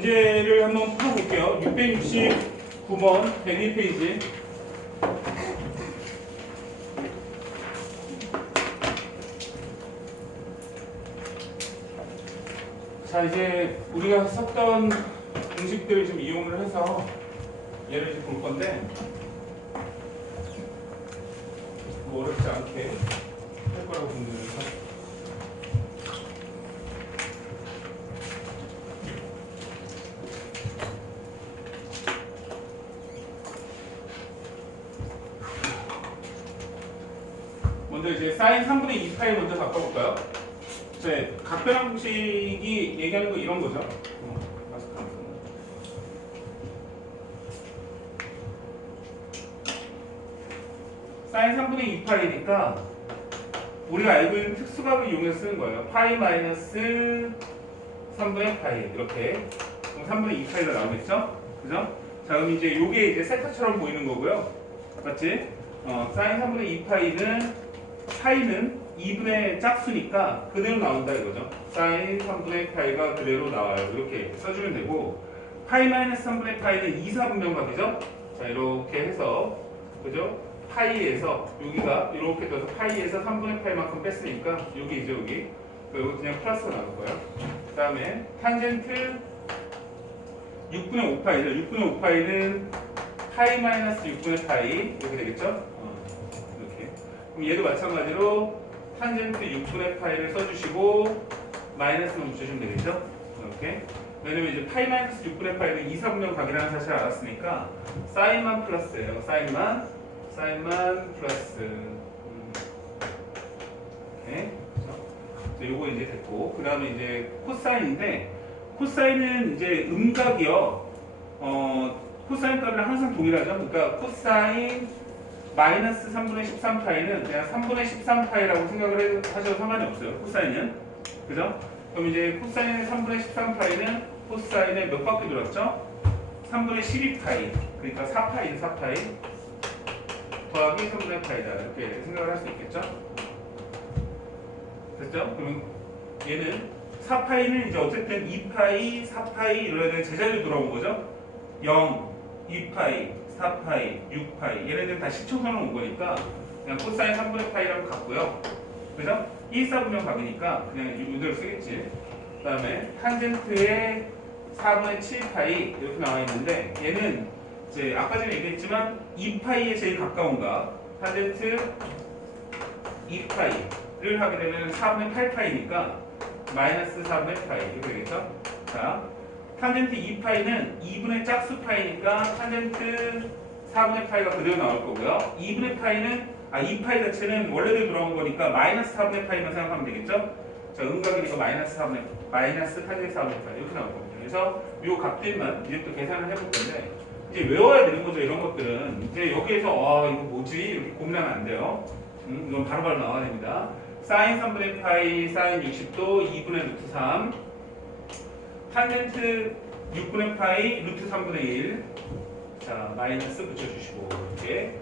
문제를 한번 풀어볼게요. 669번 101페이지. 자, 이제 우리가 썼던 공식들을 좀 이용을 해서 얘를 좀 볼 건데 뭐 어렵지 않게 할 거라고 보면서 먼저 이제 사인 3분의 2 파이 먼저 바꿔볼까요? 네, 각변환 공식이 얘기하는 거 이런 거죠. 사인 3분의 2파이니까 우리가 알고 있는 특수각을 이용해서 쓰는 거예요. 파이 마이너스 3분의 파이 이렇게 3분의 2파이가 나오겠죠? 그죠? 자, 그럼 이제 요게 이제 세타처럼 보이는 거고요. 맞지? 사인 3분의 2파이는 파이는 2분의 짝수니까 그대로 나온다 이거죠. 사인 3분의 파이가 그대로 나와요. 이렇게 써주면 되고 파이 마이너스 3분의 파이는 2, 4분명각이죠. 자, 이렇게 해서 그죠? 파이에서 여기가 이렇게 돼서 파이에서 3분의 파이만큼 뺐으니까 여기죠 여기. 그리고 그냥 플러스가 나올 거예요. 그 다음에 탄젠트 6분의 5파이죠. 6분의 5파이는 파이 마이너스 6분의 파이 이렇게 되겠죠. 이렇게. 그럼 얘도 마찬가지로 탄젠트 6분의 파이를 써주시고 마이너스만 붙여주면 되겠죠. 이렇게. 왜냐면 이제 파이 마이너스 6분의 파이는 2, 4분명 각이라는 사실을 알았으니까 사인만 플러스예요. 사인만 플러스. 이렇게. 그래서 요거 이제 됐고, 그 다음에 이제 코사인인데, 코사인은 이제 음각이요. 코사인 값이랑 항상 동일하죠. 그러니까 코사인 마이너스 3분의 13파이는 그냥 3분의 13파이라고 생각을 하셔도 상관이 없어요. 코사인은. 그죠? 그럼 이제 코사인의 3분의 13파이는 코사인의 몇 바퀴 돌았죠? 3분의 12파이. 그러니까 4파이, 4파이. 더하기 3분의 파이다. 이렇게 생각을 할 수 있겠죠? 됐죠? 그러면 얘는 4파이는 이제 어쨌든 2파이, 4파이 이런 애들 제자리로 돌아온 거죠? 0, 2파이, 4파이, 6파이 얘네들은 다 10초선으로 온 거니까 그냥 코사인 3분의 파이라고 갔고요. 그죠? 1, 4분명 각이니까 그냥 이대로 쓰겠지. 그 다음에 탄젠트의 4분의 7파이 이렇게 나와 있는데 얘는 이제 아까 전에 얘기했지만 2파이에 제일 가까운 각 탄젠트 2파이를 하게 되면 4분의 8파이니까 마이너스 4분의 파이 이렇게 되겠죠? 자, 탄젠트 2파이는 2분의 짝수 파이니까 탄젠트 4분의 파이가 그대로 나올 거고요. 2분의 파이는 2파이 자체는 원래대로 돌아온 거니까 마이너스 4분의 파이만 생각하면 되겠죠? 자, 음각이니까 마이너스 탄젠트 4분의 파이 이렇게 나올 겁니다. 그래서 이 값들만 이제부터 계산을 해볼 건데 이제 외워야 되는 거죠. 이런 것들은 이제 여기에서 이거 뭐지? 이렇게 고민하면 안 돼요. 이건 바로바로 나와야 됩니다. 사인 3분의 파이 사인 60도 2분의 루트 3 탄젠트 6분의 파이 루트 3분의 1 자 마이너스 붙여주시고 이렇게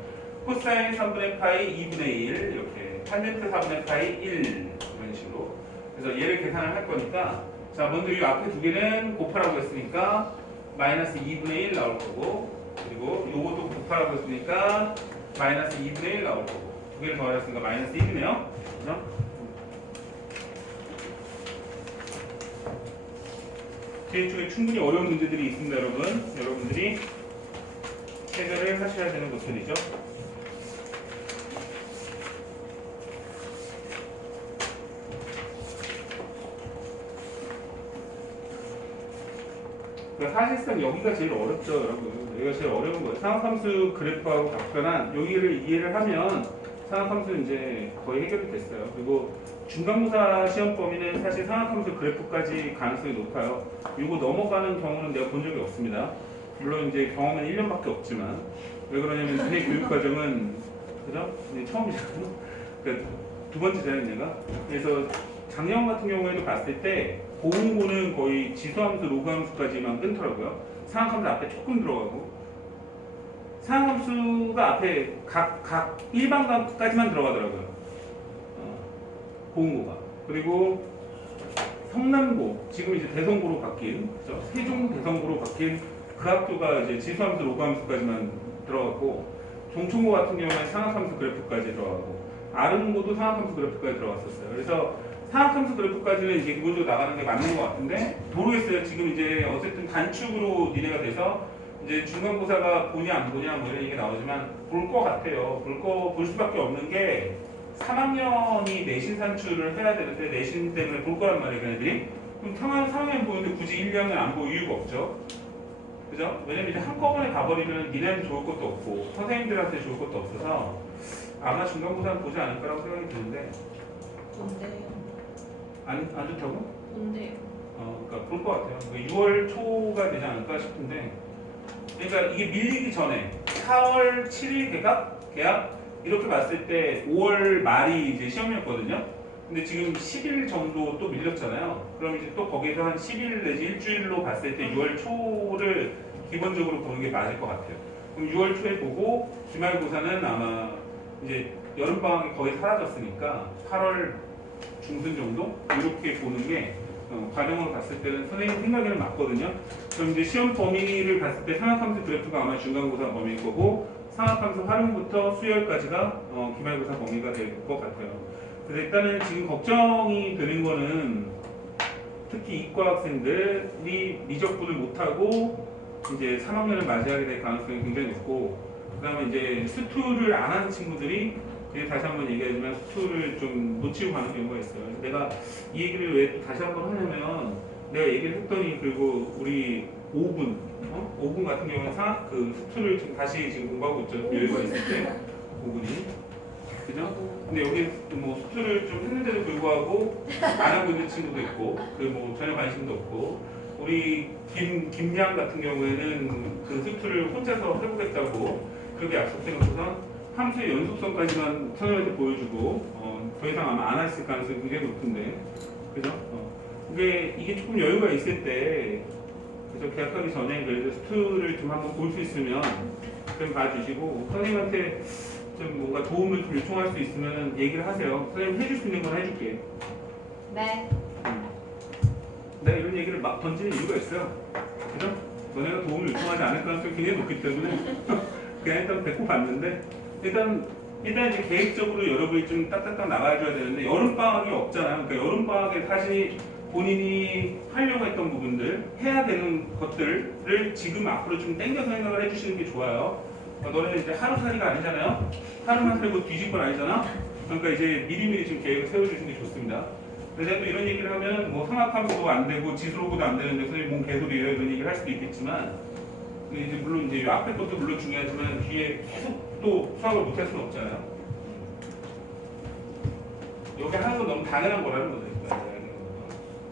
코사인 3분의 파이 2분의 1 이렇게 탄젠트 4분의 파이 1 이런 식으로 그래서 얘를 계산을 할 거니까 자 먼저 이 앞에 두 개는 곱하라고 했으니까 마이너스 2분의 1 나올 거고 그리고 요것도 곱하라고 했으니까 마이너스 2분의 1 나올 거고 두 개를 더하였으니까 마이너스 1이네요. 그죠? 뒤에 쪽에 충분히 어려운 문제들이 있습니다, 여러분. 여러분들이 해결을 하셔야 되는 것들이죠. 사실상 여기가 제일 어렵죠, 여러분. 여기가 제일 어려운 거예요. 상학함수 그래프하고 각변환 여기를 이해를 하면 상학함수는 이제 거의 해결이 됐어요. 그리고 중간고사 시험 범위는 사실 상학함수 그래프까지 가능성이 높아요. 이거 넘어가는 경우는 내가 본 적이 없습니다. 물론 이제 경험은 1년밖에 없지만 왜 그러냐면 제 교육과정은 그죠? 처음이잖아요. 그러니까 두 번째잖아요, 내가. 그래서 작년 같은 경우에도 봤을 때 고응고는 거의 지수함수, 로그함수까지만 끊더라고요. 상학함수 앞에 조금 들어가고 상학함수가 앞에 각 일반값까지만 들어가더라고요. 고응고가. 그리고 성남고, 지금 이제 대성고로 바뀐, 그죠? 세종 대성고로 바뀐 그 학교가 이제 지수함수, 로그함수까지만 들어갔고, 종충고 같은 경우에 상학함수 그래프까지 들어가고, 아름고도 상학함수 그래프까지 들어갔었어요. 그래서 상학함수 그래프까지는 이제 기본적으로 나가는 게 맞는 것 같은데, 모르겠어요. 지금 이제 어쨌든 단축으로 니네가 돼서 이제 중간고사가 보냐 안 보냐 뭐 이런 얘기 나오지만 볼 것 같아요. 볼 수밖에 없는 게 3학년이 내신 산출을 해야 되는데 내신 때문에 볼 거란 말이에요, 걔네들이. 그럼 3학년 보는데 굳이 1, 2학년 안 볼 이유가 없죠. 그죠? 왜냐면 이제 한꺼번에 가버리면 니네는 좋을 것도 없고 선생님들한테 좋을 것도 없어서 아마 중간고사는 보지 않을 거라고 생각이 드는데. 뭔데요? 안 좋다고? 뭔데요? 그러니까 볼 것 같아요. 6월 초가 되지 않을까 싶은데. 그러니까 이게 밀리기 전에 4월 7일 개학 이렇게 봤을 때 5월 말이 이제 시험이었거든요. 근데 지금 10일 정도 또 밀렸잖아요. 그럼 이제 또 거기서 한 10일 내지 일주일로 봤을 때 6월 초를 기본적으로 보는 게 맞을 것 같아요. 그럼 6월 초에 보고 기말고사는 아마 이제 여름방학이 거의 사라졌으니까 8월 중순 정도 이렇게 보는 게 과정으로 봤을 때는 선생님 생각에는 맞거든요. 그럼 이제 시험 범위를 봤을 때 상학함수 그래프가 아마 중간고사 범위일 거고 상학함수 활용부터 수열까지가 기말고사 범위가 될 것 같아요. 그래서 일단은 지금 걱정이 되는 거는 특히 이과 학생들이 미적분을 못하고 이제 3학년을 맞이하게 될 가능성이 굉장히 높고, 그 다음에 이제 수투를 안 하는 친구들이 다시 한번 얘기하지만 수투를 좀 놓치고 가는 경우가 있어요. 그래서 내가 이 얘기를 왜 또 다시 한번 하냐면, 내가 얘기를 했더니 그리고 우리 5분 5분 같은 경우는 그 수투를 지금 다시 지금 공부하고 있죠. 여유가 있을 때 5분이. 그죠? 근데 여기 뭐 수투를 좀 했는데도 불구하고 안 하고 있는 친구도 있고, 그리고 뭐 전혀 관심도 없고, 우리 김양 같은 경우에는 그 수투를 혼자서 해보겠다고 그렇게 약속해놓고서 함수의 연속성까지만 선생님한테 보여주고 더 이상 아마 안 했을 가능성이 굉장히 높은데, 그죠? 이게 조금 여유가 있을 때, 그죠? 계약하기 전에 그래도 수투를 좀 한번 볼 수 있으면 좀 봐주시고, 선생님한테 좀 뭔가 도움을 좀 요청할 수 있으면 얘기를 하세요. 선생님 해줄 수 있는 건 해줄게. 네. 내가 이런 얘기를 막 던지는 이유가 있어요. 그죠? 너네가 도움을 요청하지 않을 가능성이 굉장히 높기 때문에 그냥 일단 뵙고 봤는데, 일단 이제 계획적으로 여러분이 좀 딱딱딱 나가줘야 되는데, 여름방학이 없잖아요. 그러니까 여름방학에 사실 본인이 하려고 했던 부분들, 해야 되는 것들을 지금 앞으로 좀 땡겨서 생각을 해주시는 게 좋아요. 너네는 이제 하루살이가 아니잖아요. 하루만 살고 뒤질 건 아니잖아. 그러니까 이제 미리미리 좀 계획을 세워주시는 게 좋습니다. 근데 또 이런 얘기를 하면 뭐 상학함수도 안 되고 지수로고도 안 되는데 선생님 뭔 개소리예요 이런 얘기를 할 수도 있겠지만, 이제 물론 이제 이 앞에 것도 물론 중요하지만 뒤에 계속 또 수학을 못할 수는 없잖아요. 여기 하는 건 너무 당연한 거라는 거죠.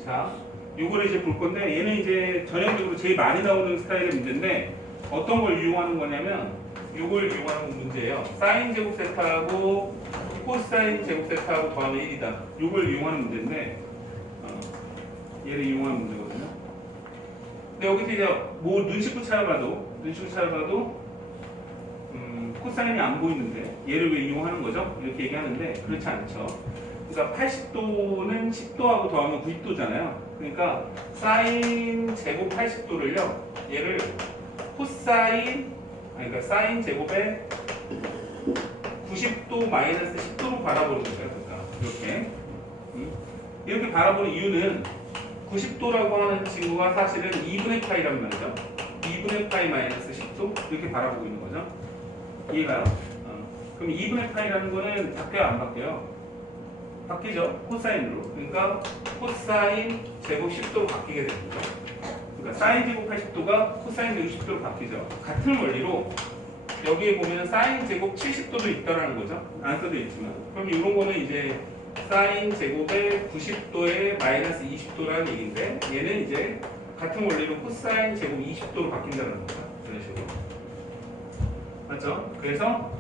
자, 요거를 이제 볼 건데, 얘는 이제 전형적으로 제일 많이 나오는 스타일의 문제인데 어떤 걸 이용하는 거냐면 요걸 이용하는 문제예요. 사인 제곱 세타하고 코사인 제곱 세타하고 더하면 1이다. 요걸 이용하는 문제인데 얘를 이용하는 문제거든요. 근데 여기서 이제 뭐 눈치껏 찾아봐도 코사인이 안 보이는데 얘를 왜 이용하는 거죠? 이렇게 얘기하는데 그렇지 않죠. 그러니까 80도는 10도하고 더하면 90도잖아요. 그러니까 사인 제곱 80도를요. 얘를 그러니까 사인 제곱에 90도 마이너스 10도로 바라보는 거예요. 그러니까 이렇게 바라보는 이유는 90도라고 하는 친구가 사실은 2분의 파이란 말이죠. 2분의 파이 마이너스 10도 이렇게 바라보고 있는 거죠. 이해가요? 그럼 2분의 파이라는 거는 바뀌어요, 안 바뀌어요? 바뀌죠. 코사인으로. 그러니까 코사인 제곱 10도로 바뀌게 되는 거죠. 그러니까 사인 제곱 80도가 코사인 제곱 10도로 바뀌죠. 같은 원리로 여기에 보면 사인 제곱 70도도 있다라는 거죠. 안 써도 있지만. 그럼 이런 거는 이제 사인 제곱에 90도에 마이너스 20도라는 얘기인데, 얘는 이제 같은 원리로 코사인 제곱 20도로 바뀐다는 거죠. 이런 식으로. 맞죠? 그래서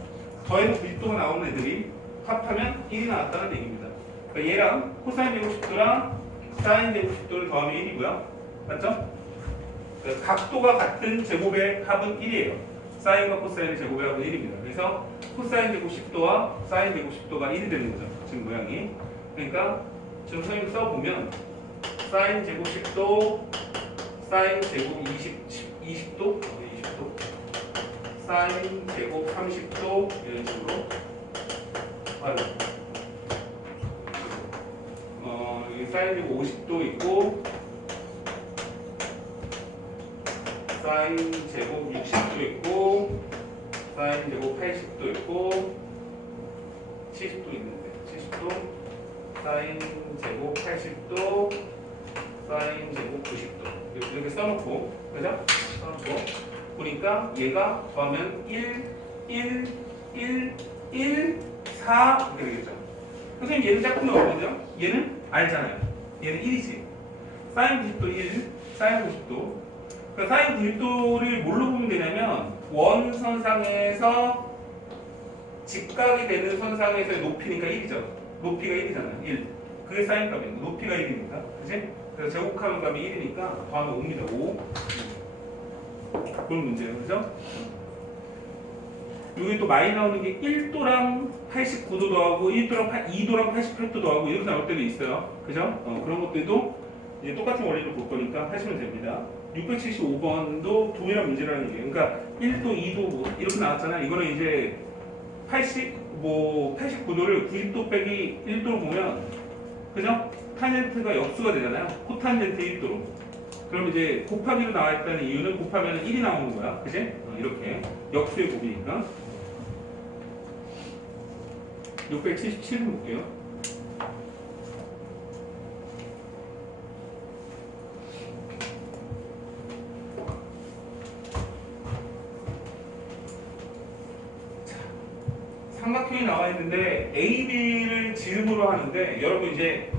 더해서 90도가 나오는 애들이 합하면 1이 나왔다는 얘기입니다. 그러니까 얘랑 코사인 제곱 10도랑 사인 제곱 10도를 더하면 1이고요. 맞죠? 그러니까 각도가 같은 제곱의 합은 1이에요. 사인과 코사인의 제곱의 합은 1입니다. 그래서 코사인 제곱 10도와 사인 제곱 10도가 1이 되는 거죠. 지금 모양이. 그러니까 지금 선생님 써보면 사인 제곱 10도, 사인 제곱 20도, 20도, 사인 제곱 30도 이런 식으로. 여기 사인 제곱 50도 있고, 사인 제곱 60도 있고, 사인 제곱 80도 있고, 70도 있는데 70도, 사인 제곱 80도, 사인 제곱 90도 이렇게 써놓고, 그죠? 써놓고 보니까 얘가 더하면 1, 1, 1, 1, 4 이렇게 되겠죠. 선생님 얘는 짝꿍이 없거든요. 얘는 알잖아요. 얘는 1이지. 사인 90도 1, 사인 90도. 그러니까 사인 90도를 뭘로 보면 되냐면 원선상에서 직각이 되는 선상에서의 높이니까 1이죠. 높이가 1이잖아요. 1. 그게 사인 값입니다. 높이가 1이니까. 그치? 그래서 제곱하는 값이 1이니까 더하면 5입니다. 5. 그런 문제예요. 그죠? 여기 또 많이 나오는 게 1도랑 89도 더하고 2도랑 88도 더하고 이렇게 나올 때도 있어요. 그죠? 그런 것들도 이제 똑같은 원리로 볼 거니까 하시면 됩니다. 675번도 동일한 문제라는 얘기예요. 그러니까 1도, 2도 뭐 이렇게 나왔잖아요. 이거는 이제 89도를 90도 빼기 1도로 보면, 그죠? 탄젠트가 역수가 되잖아요. 코탄젠트 1도로. 그럼 이제 곱하기로 나와 있다는 이유는 곱하면 1이 나오는 거야. 그지? 이렇게. 역수의 곱이니까. 677번 볼게요. 삼각형이 나와 있는데 A, B를 지름으로 하는데, 여러분 이제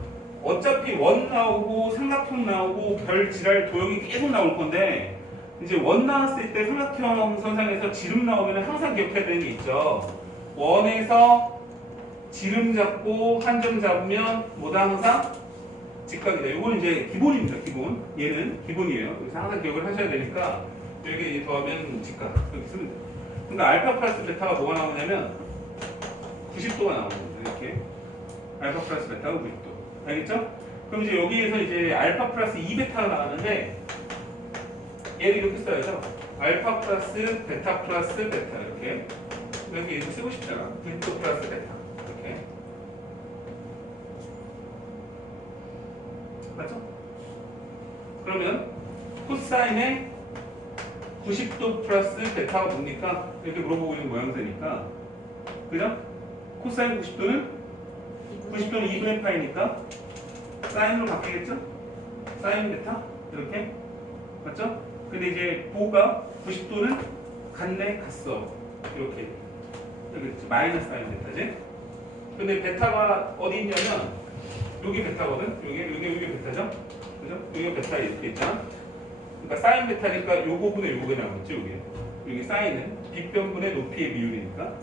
어차피 원 나오고 삼각형 나오고 별 지랄 도형이 계속 나올 건데, 이제 원 나왔을 때 삼각형 선상에서 지름 나오면 항상 기억해야 되는 게 있죠. 원에서 지름 잡고 한 점 잡으면 뭐다? 항상 직각이다. 이거는 이제 기본입니다. 기본. 얘는 기본이에요. 그래서 항상 기억을 하셔야 되니까 여기 이제 더하면 직각 이렇게 쓰면 돼요. 그러니까 알파 플러스 베타가 뭐가 나오냐면 90도가 나오는 거예요. 이렇게 알파 플러스 베타가 90도. 알겠죠? 그럼 이제 여기에서 이제 알파 플러스 2베타가 나가는데, 얘를 이렇게 써야죠. 알파 플러스 베타 플러스 베타 이렇게 얘도 쓰고 싶잖아. 90도 플러스 베타 이렇게. 맞죠? 그러면 코사인의 90도 플러스 베타가 뭡니까? 이렇게 물어보고 있는 모양새니까, 그죠? 코사인 90도는 2분의 파이니까 사인으로 바뀌겠죠? 사인 베타 이렇게. 맞죠? 근데 이제 보가 90도는 같네, 갔어. 이렇게. 마이너스 사인 베타지? 근데 베타가 어디 있냐면 여기 베타거든? 여기 베타죠? 그죠? 여기가 베타 이렇게 있잖아? 그러니까 사인 베타니까 요거분의 요거가 나오겠죠? 여기 사인은 빗변분의 높이의 비율이니까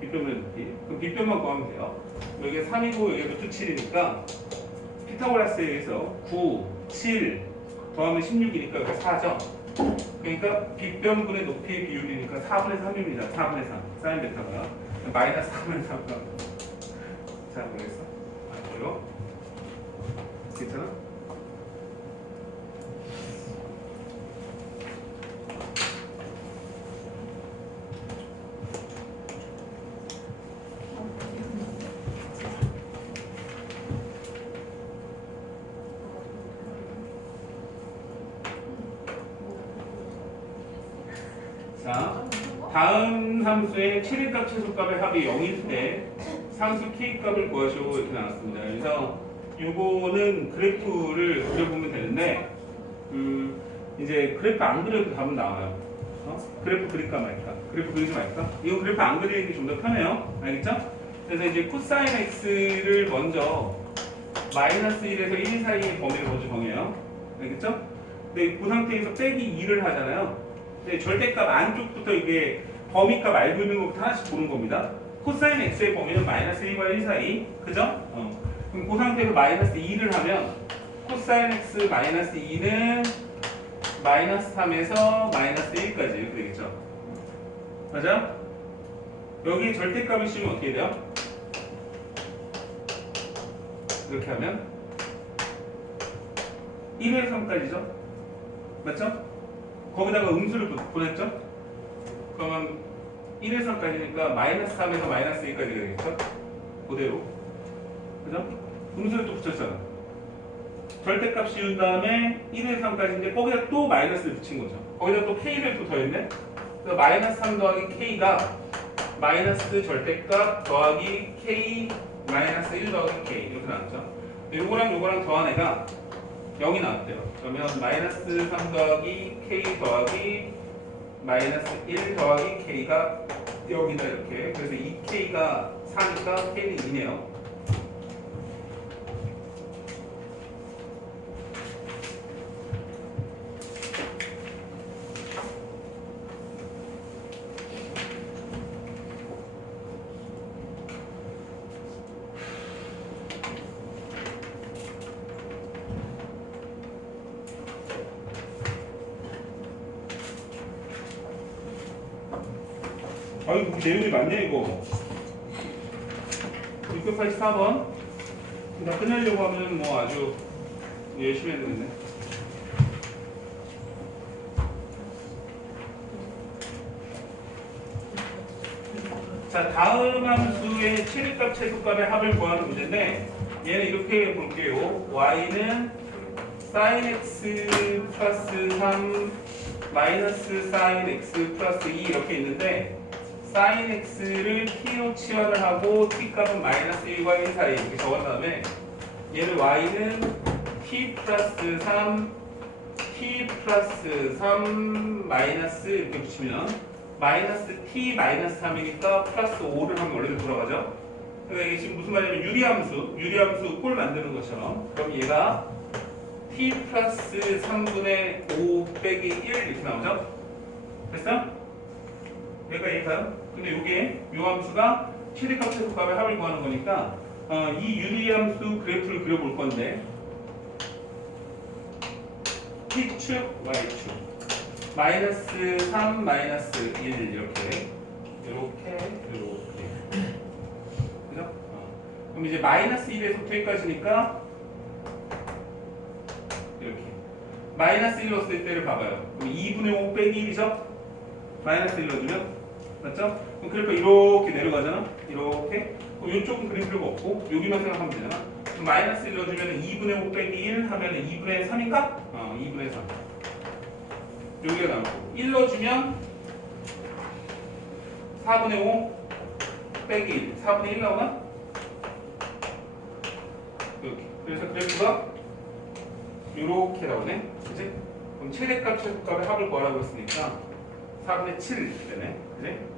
빗변분의 높이. 그럼 빗변만 구하면 돼요. 여기가 3이고 여기가 루트 7이니까 피타고라스에 의해서 9, 7 더하면 16이니까 여기가 4죠? 그러니까 빗변분의 높이의 비율이니까 4분의 3입니다. 4분의 3. 사인 베타가 마이너스 4분의 3가. 자, 모르겠어? 이거 괜찮아? 자, 다음 함수의 7일값 최소값의 합이 0일 때 상수 k값을 구하시오 이렇게 나왔습니다. 그래서 이거는 그래프를 그려보면 되는데, 이제 그래프 안 그려도 답은 나와요. 그래프 그릴까 말까? 그래프 그리지 말까? 이거 그래프 안 그리는 게 좀 더 편해요. 알겠죠? 그래서 이제 코사인 x를 먼저 마이너스 1에서 1 사이의 범위를 먼저 정해요. 알겠죠? 근데 그 상태에서 빼기 2를 하잖아요. 근데 절대값 안쪽부터 이게 범위값 알고 있는 것부터 하나씩 보는 겁니다. 코사인 x의 범위는 마이너스 1과 1 사이. 그죠? 그럼 그 상태에서 마이너스 2를 하면 코사인 x 마이너스 2는 마이너스 3에서 마이너스 1까지 이렇게 되겠죠. 맞아? 여기 절대값을 씌우면 어떻게 돼요? 이렇게 하면 1에서 3까지죠? 맞죠? 거기다가 음수를 보냈죠? 그러면 1에서 3까지니까 마이너스 3에서 마이너스 1까지가 되겠죠? 그대로. 그죠? 음수를 또 붙였잖아. 절대값 씌운 다음에 1에서 3까지인데 거기다 또 마이너스를 붙인 거죠. 거기다 또 k를 또 더했네? 그래서 마이너스 3 더하기 k가 마이너스 절대값 더하기 k 마이너스 1 더하기 k 이렇게 나왔죠. 요거랑 요거랑 더한 애가 0이 나왔대요. 그러면 마이너스 3 더하기 k 더하기 마이너스 1 더하기 k가 0이다 이렇게. 그래서 2k가 4니까 k는 2네요. 아유, 내용이 많네 이거. 684번. 나 끝내려고 하면 뭐 아주 열심히 해야 되겠네. 자, 다음 함수의 최대값 최소값의 합을 구하는 문제인데 얘는 이렇게 볼게요. y는 sin x 플러스 3 마이너스 sin x 플러스 2 이렇게 있는데 sin x를 t로 치환을 하고 t 값은 마이너스 1과 1 사이 이렇게 적은 다음에 얘를 y는 t 플러스 3 t 플러스 3 마이너스 이렇게 붙이면 마이너스 t 마이너스 3이니까 플러스 5를 하면 원래대로 돌아가죠. 그러니까 이게 지금 무슨 말이냐면 유리함수 꼴 만드는 것처럼 그럼 얘가 t 플러스 3분의 5 빼기 1 이렇게 나오죠. 됐어? 얘가요. 근데 요게 요 함수가 최대값 최소값의 합을 구하는 거니까 이 유리함수 그래프를 그려볼 건데 T축, Y축 마이너스 3, 마이너스 1 이렇게 그죠? 그럼 이제 마이너스 1에서 K까지니까 이렇게 마이너스 1 넣었을 때를 봐봐요. 그럼 2분의 5 빼기 1이죠? 마이너스 1 넣어주면 맞죠? 그럼 그래프 이렇게 내려가잖아? 이렇게. 그럼 이쪽은 그릴 필요가 없고 여기만 생각하면 되잖아? 그럼 마이너스 1 넣어주면 2분의 5 빼기 1 하면 2분의 3인가? 2분의 3 여기가 나올 거고 1 넣어주면 4분의 5 빼기 1 4분의 1 나오나? 이렇게. 그래서 그래프가 이렇게 나오네. 그치? 그럼 최대값 최소값의 합을 구하라고 했으니까 4분의 7 이렇게 되네. 그치?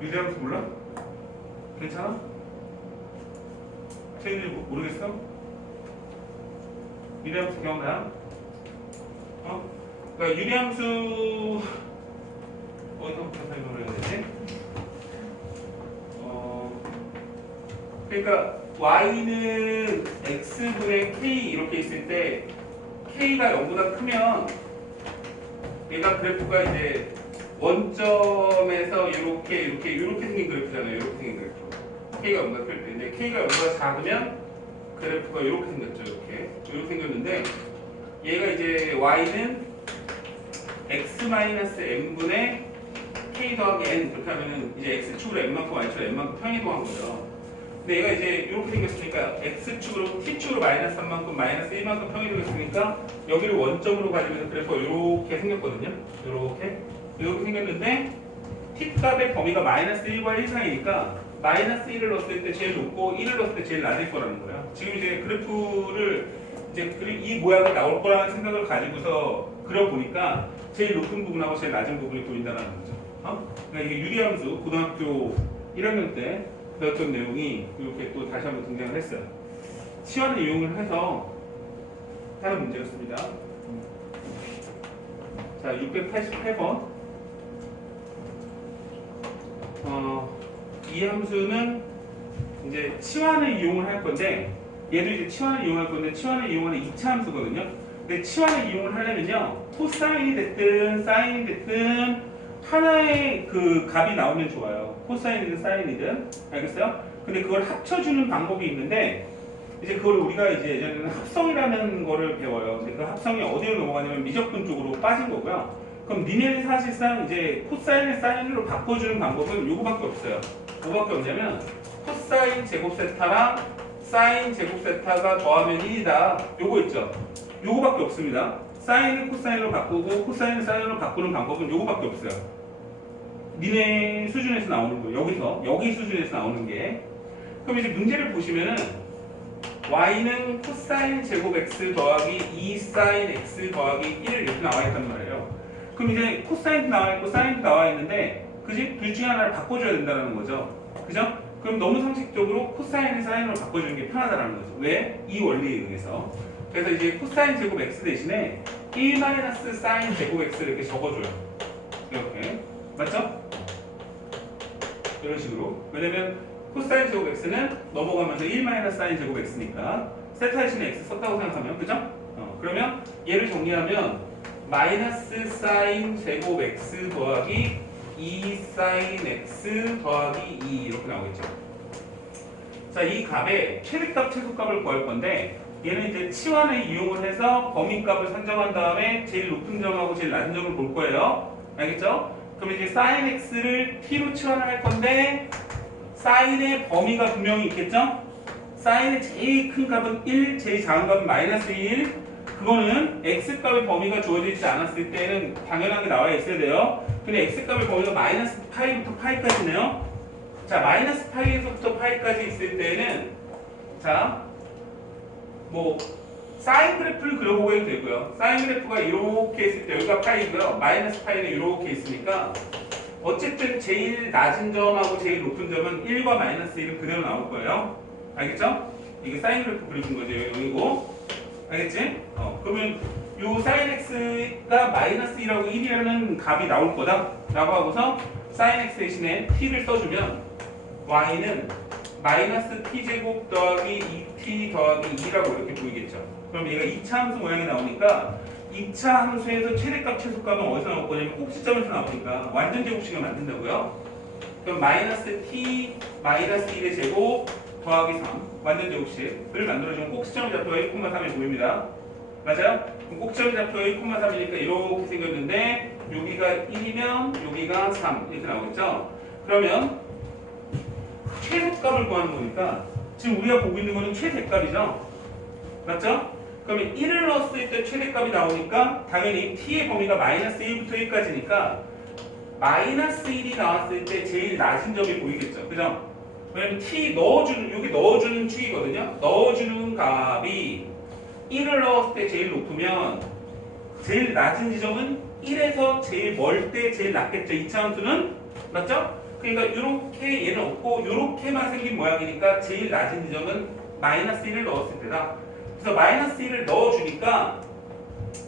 유리함수 몰라? 괜찮아? 체인지 모르겠어? 유리함수 기억나? 그러니까 유리함수 어디서부터 설명을 해야 되지? 그러니까 y는 x분의 k 이렇게 있을 때 k가 0보다 크면 얘가 그래프가 이제 원점에서 이렇게 생긴 그래프잖아요. 이렇게 생긴 그래프. k가 0보다 클 때. 근데 k가 0보다 작으면 그래프가 이렇게 생겼죠. 이렇게 생겼는데 얘가 이제 y는 x-n분의 k 더하기 n 그렇게 하면은 이제 x축으로 n만큼 y축으로 n만큼 평이동한 거죠. 근데 얘가 이제 이렇게 생겼으니까 x축으로 t축으로 마이너스 3만큼 마이너스 1만큼 평이동했으니까 여기를 원점으로 가지면서 그래프가 이렇게 생겼거든요. 이렇게 생겼는데 t 값의 범위가 마이너스 1과 1 사이니까 마이너스 1을 넣었을 때 제일 높고 1을 넣었을 때 제일 낮을 거라는 거야. 지금 이제 그래프를 이제 이 모양이 나올 거라는 생각을 가지고서 그려보니까 제일 높은 부분하고 제일 낮은 부분이 보인다는 거죠. 그러니까 이게 유리함수 고등학교 1학년 때 배웠던 내용이 이렇게 또 다시 한번 등장을 했어요. 치환을 이용을 해서 하는 문제였습니다. 자, 688번. 이 함수는 이제 치환을 이용을 할 건데 얘도 이제 치환을 이용할 건데 치환을 이용하는 2차 함수거든요. 근데 치환을 이용을 하려면요 코사인이 됐든 사인이 됐든 하나의 그 값이 나오면 좋아요. 코사인이든 사인이든. 알겠어요? 근데 그걸 합쳐주는 방법이 있는데 이제 그걸 우리가 이제 예전에는 합성이라는 거를 배워요. 근데 그 합성이 어디로 넘어가냐면 미적분 쪽으로 빠진 거고요. 그럼 니네는 사실상 이제 코사인을 사인으로 바꿔주는 방법은 요거밖에 없어요. 뭐밖에 없냐면 코사인 제곱 세타랑 사인 제곱 세타가 더하면 1이다. 요거 있죠? 요거밖에 없습니다. 사인을 코사인으로 바꾸고 코사인을 사인으로 바꾸는 방법은 요거밖에 없어요. 니네 수준에서 나오는 거 여기 수준에서 나오는 게. 그럼 이제 문제를 보시면은 y는 코사인 제곱 x 더하기 2 사인 x 더하기 1 이렇게 나와 있단 말이에요. 그럼 이제 코사인도 나와 있고 사인도 나와 있는데 그지? 둘 중에 하나를 바꿔줘야 된다는 거죠. 그죠? 그럼 너무 상식적으로 코사인을 사인으로 바꿔주는 게 편하다는 거죠. 왜? 이 원리에 의해서. 그래서 이제 코사인 제곱 x 대신에 1 마이너스 사인 제곱 x를 이렇게 적어줘요. 이렇게. 맞죠? 이런 식으로. 왜냐면 코사인 제곱 x는 넘어가면서 1 마이너스 사인 제곱 x니까 세타 대신에 x 썼다고 생각하면 그죠? 그러면 얘를 정리하면 마이너스 사인 제곱 x 더하기 2 사인 x 더하기 2 이렇게 나오겠죠. 자, 이 값의 최대값 최소값을 구할 건데 얘는 이제 치환을 이용을 해서 범위값을 선정한 다음에 제일 높은 점하고 제일 낮은 점을 볼 거예요. 알겠죠? 그럼 이제 sin x를 t로 치환을 할 건데 사인의 범위가 분명히 있겠죠? 사인의 제일 큰 값은 1, 제일 작은 값은 마이너스 1. 그거는 x값의 범위가 주어지지 않았을 때는 당연하게 나와 있어야 돼요. 근데 x값의 범위가 마이너스 파이부터 파이까지네요. 자, 마이너스 파이에서부터 파이까지 있을 때는 자, 뭐 사인 그래프를 그려보고 해도 되고요. 사인 그래프가 이렇게 있을 때 여기가 파이고요. 마이너스 파이는 이렇게 있으니까 어쨌든 제일 낮은 점하고 제일 높은 점은 1과 마이너스 1은 그대로 나올 거예요. 알겠죠? 이게 사인 그래프 그려준 거죠. 여기고. 알겠지? 그러면 요 사인 x가 마이너스 1하고 1이라는 값이 나올 거다 라고 하고서 사인 x 대신에 t를 써주면 y는 마이너스 t제곱 더하기 2t 더하기 2라고 이렇게 보이겠죠. 그럼 얘가 2차 함수 모양이 나오니까 2차 함수에서 최대값 최소값은 어디서 나올 거냐면 꼭지점에서 나오니까 완전 제곱식을 만든다고요. 그럼 마이너스 t 마이너스 1의 제곱 더하기 3 완전 제곱식을 만들어주면 꼭지점의 좌표가 1,3이 보입니다. 맞아요? 그럼 꼭지점의 좌표가 1,3이니까 이렇게 생겼는데 여기가 1이면 여기가 3 이렇게 나오겠죠? 그러면 최소값을 구하는 거니까 지금 우리가 보고 있는 거는 최대값이죠? 맞죠? 그러면 1을 넣었을 때 최대값이 나오니까 당연히 t의 범위가 마이너스 1부터 1까지니까 마이너스 1이 나왔을 때 제일 낮은 점이 보이겠죠? 그죠? 왜냐면 t 넣어주는, 여기 넣어주는 축이거든요? 넣어주는 값이 1을 넣었을 때 제일 높으면 제일 낮은 지점은 1에서 제일 멀 때 제일 낮겠죠? 2차 함수는? 맞죠? 그러니까 이렇게 얘는 없고 이렇게만 생긴 모양이니까 제일 낮은 지점은 마이너스 1을 넣었을 때다. 그래서 마이너스 1을 넣어주니까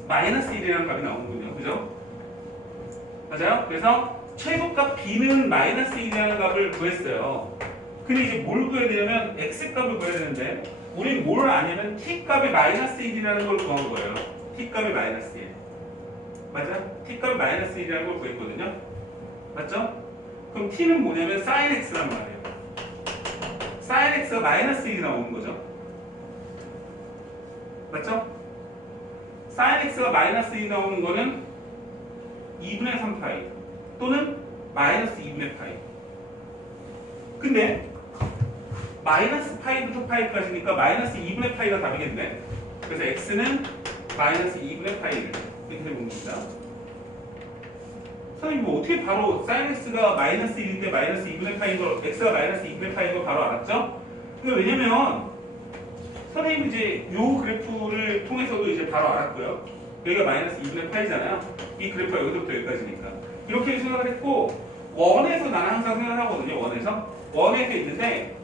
마이너스 1이라는 값이 나오는군요. 그죠? 맞아요? 그래서 최소값 b는 마이너스 1이라는 값을 구했어요. 근데 이제 뭘 구해야 되냐면 x값을 구해야 되는데 우린 뭘 아냐면 t값이 마이너스 1이라는 걸 구한 거예요. t값이 마이너스 1. 맞아요? t값이 마이너스 1이라는 걸 구했거든요. 맞죠? 그럼 t는 뭐냐면 sin x란 말이에요. sin x가 마이너스 1이 나오는 거죠. 맞죠? sin x가 마이너스 1이 나오는 거는 2분의 3파이 또는 마이너스 2분의 파이. 근데 마이너스 파이부터 파이까지니까 마이너스 2분의 파이가 답이겠네. 그래서 x는 마이너스 2분의 파이를 이렇게 해봅니다. 선생님 뭐 어떻게 바로 sin x가 마이너스 1인데 마이너스 2분의 파인 걸 x가 마이너스 2분의 파인 걸 바로 알았죠? 왜냐면 선생님 이제 요 그래프를 통해서도 이제 바로 알았고요. 여기가 마이너스 2분의 파이잖아요. 이 그래프가 여기서부터 여기까지니까 이렇게 생각을 했고 원에서 나는 항상 생각을 하거든요. 원에서 있는데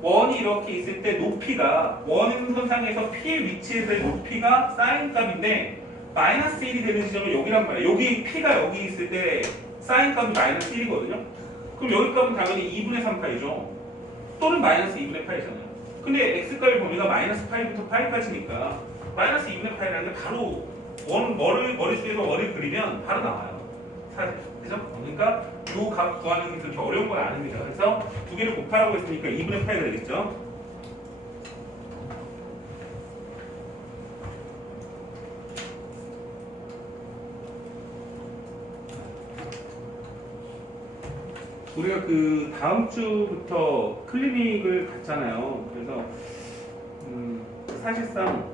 원이 이렇게 있을 때 높이가 원선상에서 P의 위치에서의 높이가 사인 값인데 마이너스 1이 되는 지점은 여기란 말이에요. 여기 P가 여기 있을 때 사인 값이 마이너스 1이거든요. 그럼 여기 값은 당연히 2분의 3파이죠. 또는 마이너스 2분의 파이잖아요. 근데 X값의 범위가 마이너스 파이부터 파이까지니까 마이너스 2분의 파이라는 게 바로 머릿속에서 원을 그리면 바로 나와요. 그죠? 그러니까 요 값 구하는 게 그렇게 어려운 건 아닙니다. 그래서 두 개를 곱하라고 했으니까 2분의 파이가 되겠죠? 우리가 그 다음 주부터 클리닉을 갔잖아요. 그래서 사실상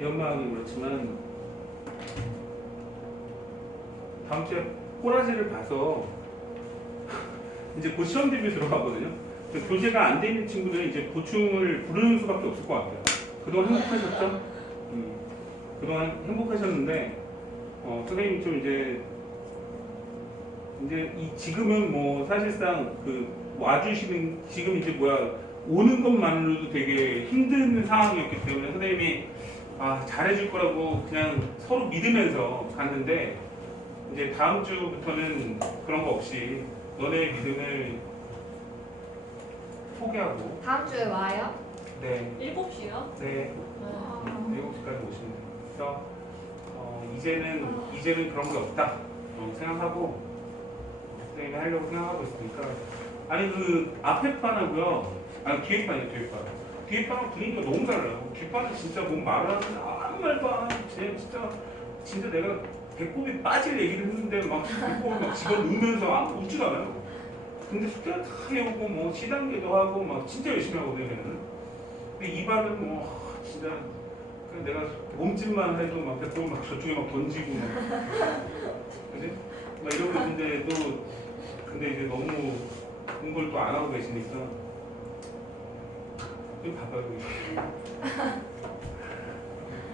연마하기 그렇지만 다음 주에 꼬라지를 봐서 이제 곧 시험 대비 들어가거든요. 그래서 교재가 안 돼 있는 친구들은 이제 보충을 부르는 수밖에 없을 것 같아요. 그동안 행복하셨죠? 그동안 행복하셨는데 선생님이 좀 이제 지금은 뭐 사실상 그 와주시는 지금 이제 오는 것만으로도 되게 힘든 상황이었기 때문에 선생님이 잘해줄 거라고 그냥 서로 믿으면서 갔는데 이제 다음 주부터는 그런 거 없이 너네의 믿음을 포기하고 다음 주에 와요? 네, 7시요? 네, 7시까지 오시면 돼요. 그래서 이제는 그런 게 없다 생각하고 선생님이 하려고 생각하고 있으니까 아니 그 앞에 반하고요 뒤에 반이에요. 뒤에 반은 분위기가 너무 달라요. 뒷반은 진짜 뭐 말을 하는데 아무 말도 안 하고 진짜 내가 배꼽이 빠질 얘기를 했는데 막 배꼽을 막 집어넣으면서 아무 웃지도 않아요. 근데 숙제를 다 해오고 뭐 시단계도 하고 막 진짜 열심히 하거든요. 걔는. 근데 이 반은 뭐 진짜 그냥 내가 몸짓만 해도 막 배꼽을 막 저쪽에 막 던지고 막 그지? 막 이러고 있는데 근데 이제 너무 공부를 또 안 하고 계시니까 좀 봐봐요.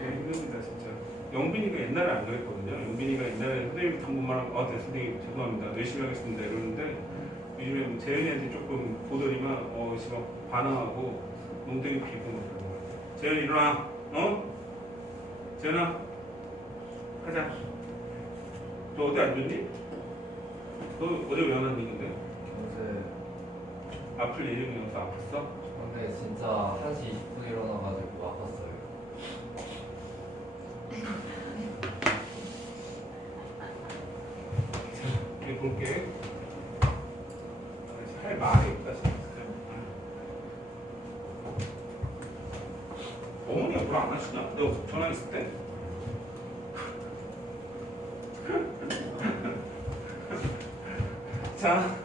네, 힘듭니다 진짜. 영빈이가 옛날에 안 그랬거든요. 영빈이가 옛날에 선생님이 당분만 하면 네, 선생님 죄송합니다 열심히 하겠습니다 이러는데 요즘에 뭐 재현이한테 조금 보더니만 막 반항하고 농땡이 피고 막 그런 거 같아요. 재현이 일어나. 재현아 가자. 너 어디 안 좋니? 너 어제 왜 안 왔는데? 어제 아플 예정이어서 아팠어? 근데 진짜 1시 20분에 일어나가지고 아팠어요. 여기 볼게. 할 말이 없다 진짜. 어머니가 뭘 안 하시냐? 내가 전화했을 때. 자,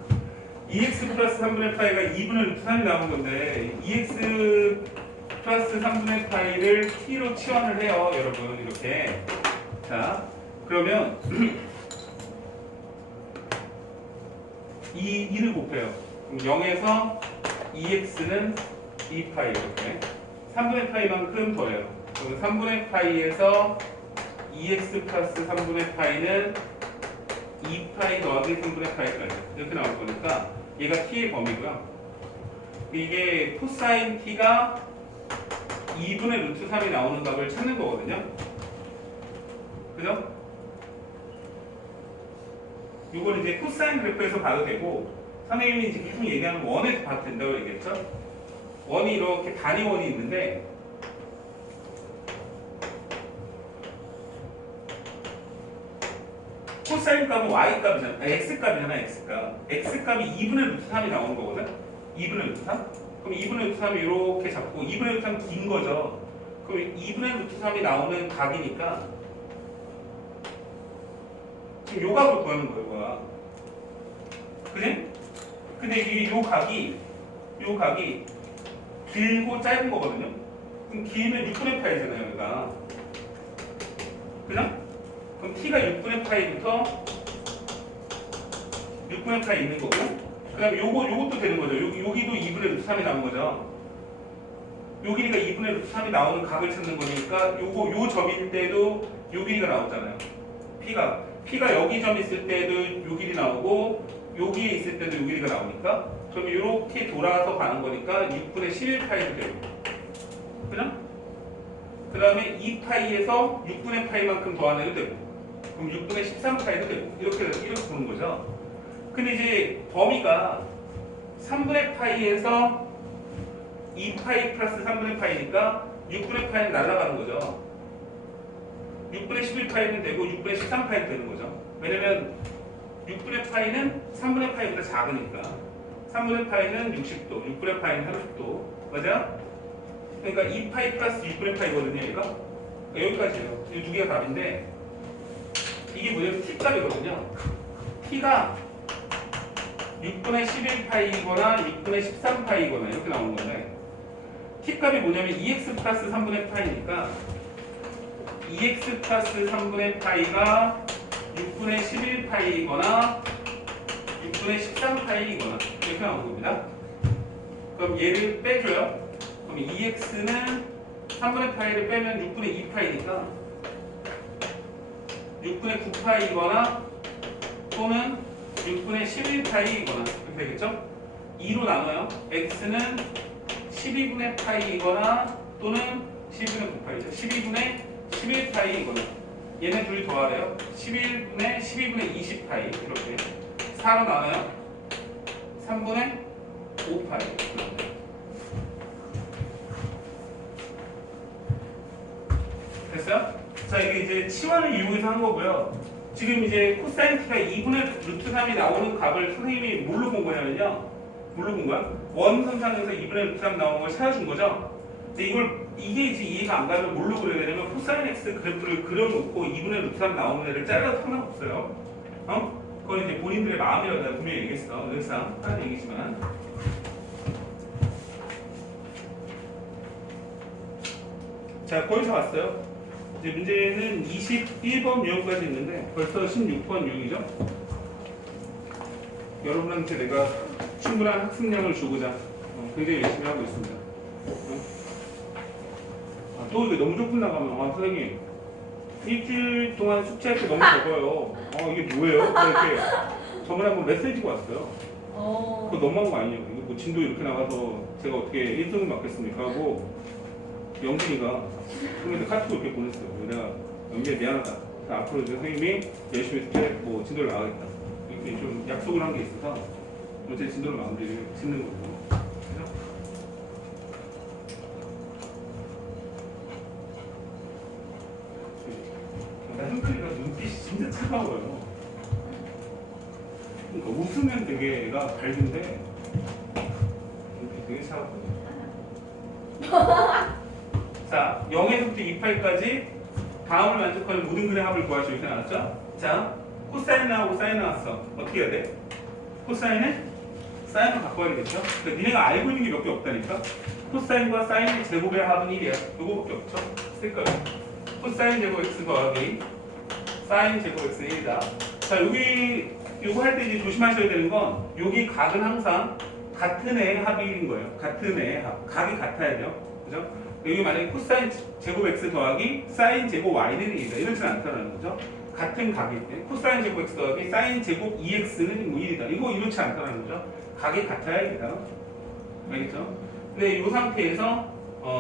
2x 플러스 3분의 파이가 2분의 루트 3이 나온 건데 2x 플러스 3분의 파이를 t로 치환을 해요, 여러분. 이렇게. 자, 그러면 이 2를 곱해요. 그럼 0에서 2x는 2파이 이렇게. 3분의 파이만큼 더해요. 그럼 3분의 파이에서 2x 플러스 3분의 파이는 2파이 더하기 3분의 파이까지 이렇게 나올 거니까 얘가 t의 범위고요. 이게 코사인 t가 2분의 루트 3이 나오는 값을 찾는 거거든요. 그죠? 이걸 이제 코사인 그래프에서 봐도 되고 선생님이 이제 계속 얘기하는 원에서 봐도 된다고 얘기했죠. 원이 이렇게 단위원이 있는데 코사인 값은 y 값이잖아. x 값이잖아. x 값이 2분의 루트 3이 나오는 거거든. 2분의 루트 3? 그럼 2분의 루트 3이 이렇게 잡고 2분의 루트 3 긴 거죠. 그럼 2분의 루트 3이 나오는 각이니까 지금 요 각을 구하는 거예요. 뭐야? 그지? 근데 이게 요 각이 길고 짧은 거거든요. 그럼 길면 6분의 파이잖아요. 여기가. 그죠? 그럼 t가 6분의 파이부터 6분의 파이 있는 거고 그 다음에 요것도 되는 거죠. 여기도 2분의 루트 3이 나온 거죠. 요 길이가 2분의 루트 3이 나오는 각을 찾는 거니까 요 점일 때도 요 길이가 나오잖아요. P가 여기 점 있을 때도 요 길이 나오고 여기에 있을 때도 요 길이가 나오니까 그럼 이렇게 돌아서 가는 거니까 6분의 11파이도 되고 그죠? 그 다음에 2파이에서 6분의 파이만큼 더하내도 되고 그럼 6분의 13파이도 되고 이렇게 보는 거죠. 근데 이제 범위가 3분의 파이에서 2파이 플러스 3분의 파이니까 6분의 파이는 날아가는 거죠. 6분의 11파이는 되고 6분의 13파이는 되는 거죠. 왜냐면 6분의 파이는 3분의 파이보다 작으니까 3분의 파이는 60도, 6분의 파이는 30도 맞아? 그러니까 2파이 플러스 6분의 파이거든요 얘가 여기까지예요. 이 두 개가 답인데 이게 뭐냐면 t값이거든요. t가 6분의 11파이거나 6분의 13파이거나 이렇게 나오는 건데 t값이 뭐냐면 2x 플러스 3분의 파이니까 2x 플러스 3분의 파이가 6분의 11파이거나 6분의 13파이거나 이렇게 나오는 겁니다. 그럼 얘를 빼줘요. 그럼 2x는 3분의 파이를 빼면 6분의 2파이니까 6분의 9파이거나 또는 6분의 11파이거나 이렇게 되겠죠? 2로 나눠요. x는 12분의 파이거나 또는 12분의 9파이죠. 12분의 11파이거나 얘네 둘이 더하래요. 12분의 20파이 이렇게 4로 나눠요. 3분의 5파이 됐어요? 자 이게 이제 치환을 이용해서 한 거고요. 지금 이제 코사인 t가 2분의 루트 3이 나오는 값을 선생님이 뭘로 본 거냐면요. 뭘로 본 거야? 원선상에서 2분의 루트 3 나오는 걸 찾아준 거죠. 근데 이게 이제 이해가 안 가면 뭘로 그려야 되냐면 코사인 x 그래프를 그려놓고 2분의 루트 3 나오는 애를 잘라도 상관없어요. 그건 이제 본인들의 마음이라고 내가 분명히 얘기했어. 늘상 하는 얘기지만. 자 거기서 왔어요. 이제 문제는 21번 유형까지 있는데 벌써 16번 유형이죠. 여러분한테 내가 충분한 학습량을 주고자 굉장히 열심히 하고 있습니다. 또 이게 너무 조금 나가면 선생님 일주일 동안 숙제할 게 너무 적어요. 이게 뭐예요? 이렇게 저번에 한번 메시지가 왔어요. 그거 너무한 거 아니에요? 이거 뭐 진도 이렇게 나가서 제가 어떻게 1등을 맡겠습니까? 하고 영진이가 그런데 카톡을 이렇게 보냈어요. 내가 영진이 미안하다. 앞으로 이제 선생님이 열심히 숙제 뭐 진도를 나가겠다. 이렇게 좀 약속을 한 게 있어서 제 진도를 마무리를 짓는 거고. 그죠? 현근이가 눈빛이 진짜 차가워요. 그러니까 웃으면 되게 애가 밝은데 눈빛이 되게 차갑거든요. 자, 0에서부터 2파이까지 다음을 만족하는 모든 근의 합을 구하시오. 이렇게 나왔죠? 자, 코사인 나오고 사인 나왔어. 어떻게 해야 돼? 코사인은 사인을 바꿔야 되겠죠? 그러니까 니네가 알고 있는 게 몇 개 없다니까? 코사인과 사인의 제곱의 합은 1이야. 요거밖에 없죠? 쓸 거예요. 코사인 제곱 x 더하기 사인 제곱 x는 1이다. 자, 요거 할 때 이제 조심하셔야 되는 건 여기 각은 항상 같은 애의 합이 1인 거예요. 같은 애의 합. 각이 같아야 돼요. 그죠? 여기 만약에 코사인 제곱 x 더하기 사인 제곱 y는 1이다. 이렇지는 않다는 거죠. 같은 각일 때 코사인 제곱 x 더하기 사인 제곱 2x는 뭐 1이다. 이거 이렇지 않다는 거죠. 각이 같아야 됩니다. 알겠죠? 근데 이 상태에서